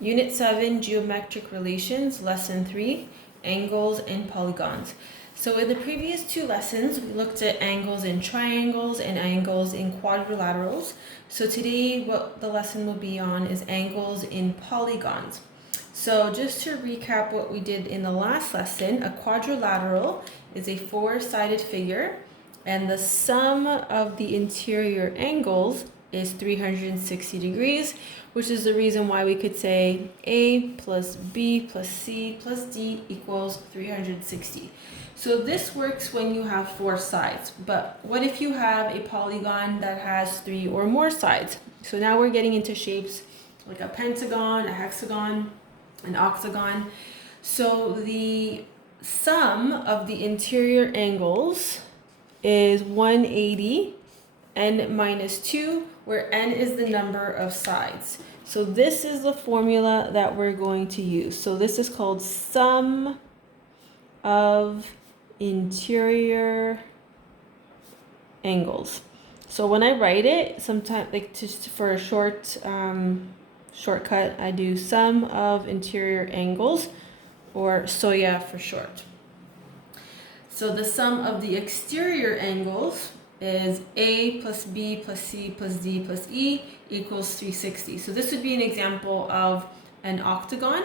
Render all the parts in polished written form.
Unit 7, Geometric Relations, Lesson 3, Angles and Polygons. So in the previous two lessons, we looked at angles in triangles and angles in quadrilaterals. So today, what the lesson will be on is angles in polygons. So just to recap what we did in the last lesson, a quadrilateral is a four-sided figure, and the sum of the interior angles is 360 degrees, which is the reason why we could say A plus B plus C plus D equals 360. So this works when you have four sides, but what if you have a polygon that has three or more sides? So now we're getting into shapes like a pentagon, a hexagon, an octagon. So the sum of the interior angles is 180 n minus 2, where n is the number of sides. So this is the formula that we're going to use. So this is called sum of interior angles. So when I write it, sometimes like just for a shortcut, I do sum of interior angles, or SOYA for short. So the sum of the exterior angles is A plus B plus C plus D plus E equals 360. So this would be an example of an octagon.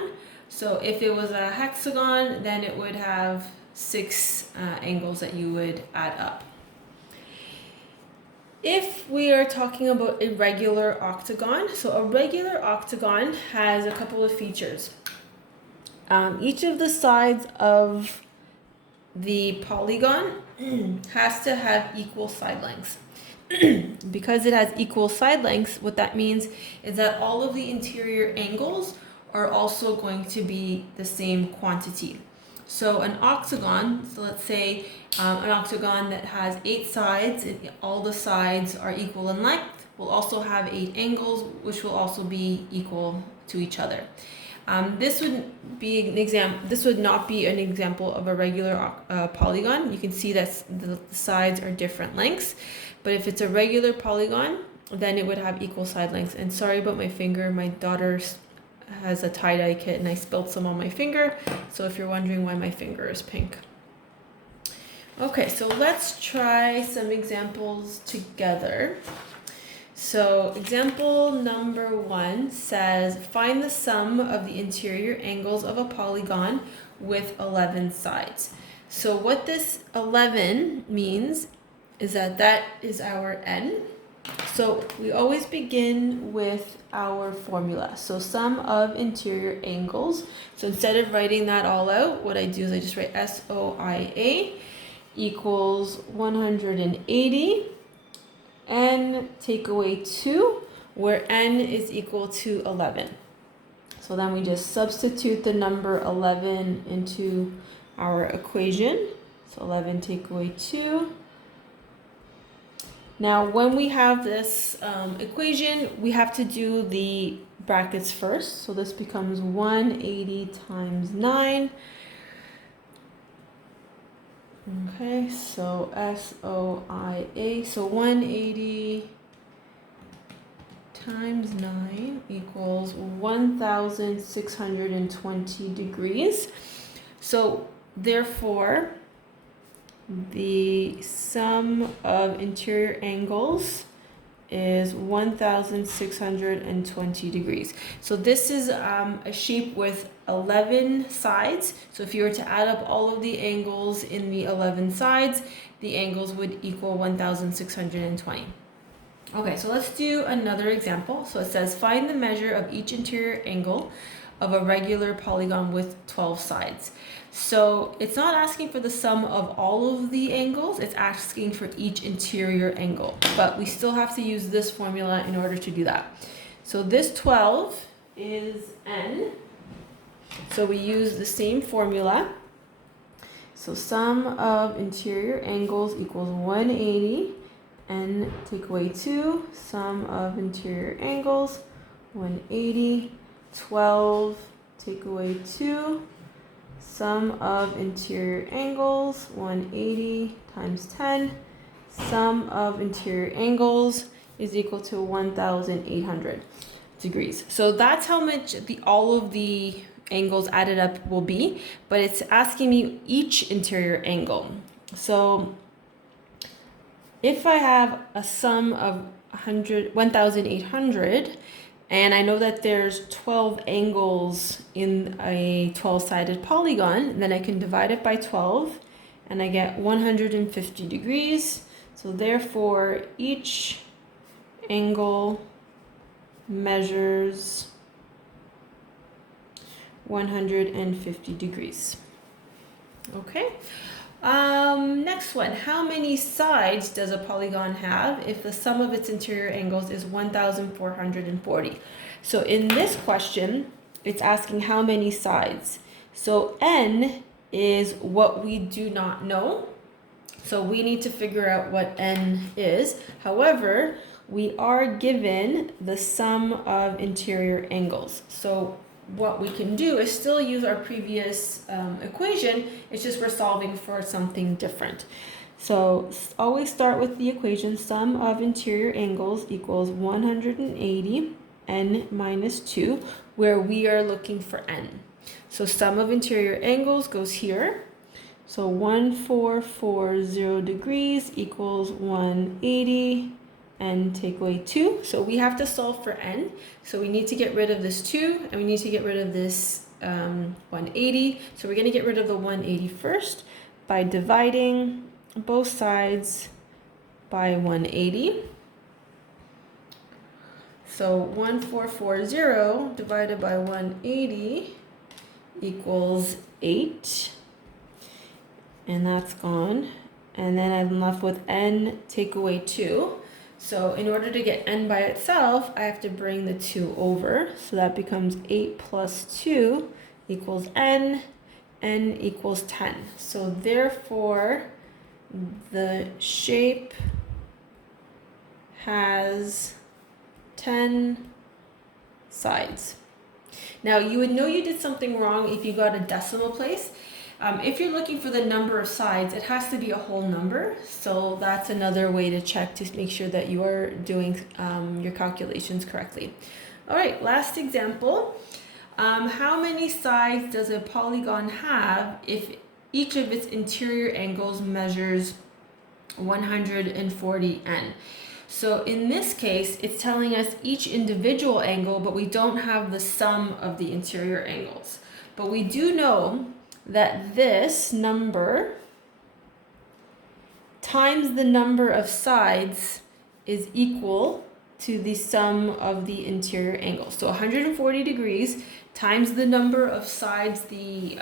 So if it was a hexagon, then it would have six angles that you would add up. If we are talking about a regular octagon, so a regular octagon has a couple of features. Each of the sides of the polygon has to have equal side lengths. Because it has equal side lengths, what that means is that all of the interior angles are also going to be the same quantity. So an octagon, so let's say an octagon that has 8 sides, and all the sides are equal in length, will also have 8 angles, which will also be equal to each other. This would be an example. This would not be an example of a regular polygon. You can see that the sides are different lengths, but if it's a regular polygon, then it would have equal side lengths. And sorry about my finger. My daughter has a tie-dye kit, and I spilled some on my finger. So if you're wondering why my finger is pink. Okay, so let's try some examples together. So example number 1 says, find the sum of the interior angles of a polygon with 11 sides. So what this 11 means is that is our n. So we always begin with our formula. So sum of interior angles. So instead of writing that all out, what I do is I just write SOIA equals 180. N take away 2, where n is equal to 11. So then we just substitute the number 11 into our equation. So 11 take away 2. Now when we have this equation, we have to do the brackets first. So this becomes 180 times 9. Okay, so SOIA, so 180 times 9 equals 1,620 degrees. So therefore, the sum of interior angles is 1,620 degrees. So this is a shape with 11 sides. So if you were to add up all of the angles in the 11 sides, the angles would equal 1,620. Okay, so let's do another example. So it says, find the measure of each interior angle of a regular polygon with 12 sides. So it's not asking for the sum of all of the angles, it's asking for each interior angle, but we still have to use this formula in order to do that. So this 12 is n, so we use the same formula. So sum of interior angles equals 180, n take away 2, sum of interior angles, 180, 12 take away 2, sum of interior angles, 180 times 10, sum of interior angles is equal to 1,800. degrees. So that's how much all of the angles added up will be, but it's asking me each interior angle. So if I have a sum of 1,800, and I know that there's 12 angles in a 12-sided polygon, then I can divide it by 12, and I get 150 degrees. So therefore, each angle measures 150 degrees. Okay. Next one, how many sides does a polygon have if the sum of its interior angles is 1,440? So in this question, it's asking how many sides. So n is what we do not know. So we need to figure out what n is. However, we are given the sum of interior angles. So what we can do is still use our previous equation. It's just we're solving for something different. So always start with the equation sum of interior angles equals 180 n minus 2, where we are looking for n. So sum of interior angles goes here. So 1440 degrees equals 180 and take away 2. So we have to solve for n. So we need to get rid of this 2 and we need to get rid of this 180. So we're going to get rid of the 180 first by dividing both sides by 180. So 1440 divided by 180 equals 8. And that's gone. And then I'm left with n take away 2. So in order to get n by itself, I have to bring the 2 over. So that becomes 8 plus 2 equals n equals 10. So therefore, the shape has 10 sides. Now you would know you did something wrong if you got a decimal place. If you're looking for the number of sides, it has to be a whole number. So that's another way to check to make sure that you are doing your calculations correctly. All right, last example. How many sides does a polygon have if each of its interior angles measures 140 n? So in this case, it's telling us each individual angle, but we don't have the sum of the interior angles. But we do know that this number times the number of sides is equal to the sum of the interior angles. So 140 degrees times the number of sides the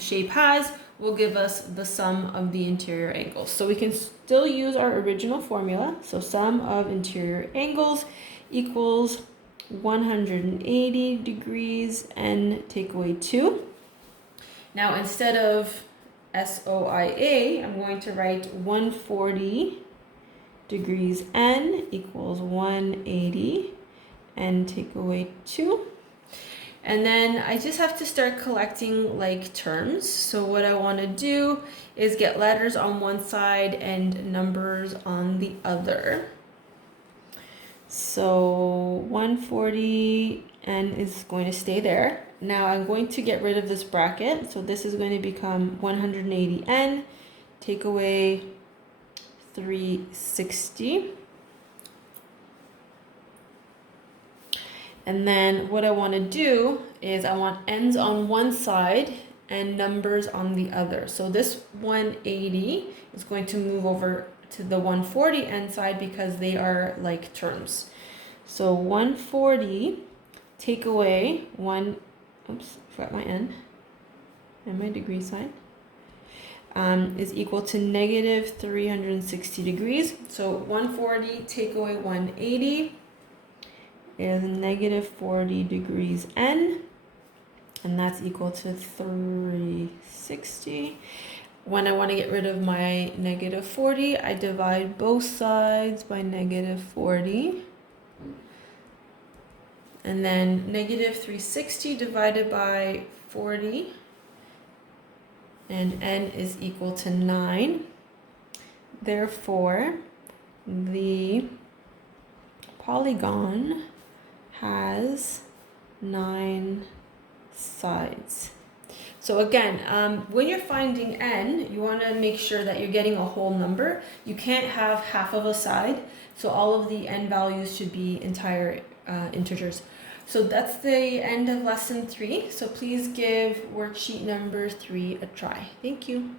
shape has will give us the sum of the interior angles. So we can still use our original formula. So sum of interior angles equals 180 degrees n take away 2. Now instead of SOIA, I'm going to write 140 degrees n equals 180 and take away 2. And then I just have to start collecting like terms. So what I want to do is get letters on one side and numbers on the other. So 140 n is going to stay there. Now I'm going to get rid of this bracket. So this is going to become 180 n, take away 360. And then what I want to do is I want n's on one side and numbers on the other. So this 180 is going to move over to the 140 n side because they are like terms. So 140 take away forgot my n and my degree sign, is equal to negative 360 degrees. So 140 take away 180 is negative 40 degrees n, and that's equal to 360. When I want to get rid of my negative 40, I divide both sides by negative 40. And then negative 360 divided by 40, and n is equal to 9. Therefore, the polygon has 9 sides. So again, when you're finding n, you want to make sure that you're getting a whole number. You can't have half of a side, so all of the n values should be entire integers. So that's the end of lesson 3. So please give worksheet number 3 a try. Thank you.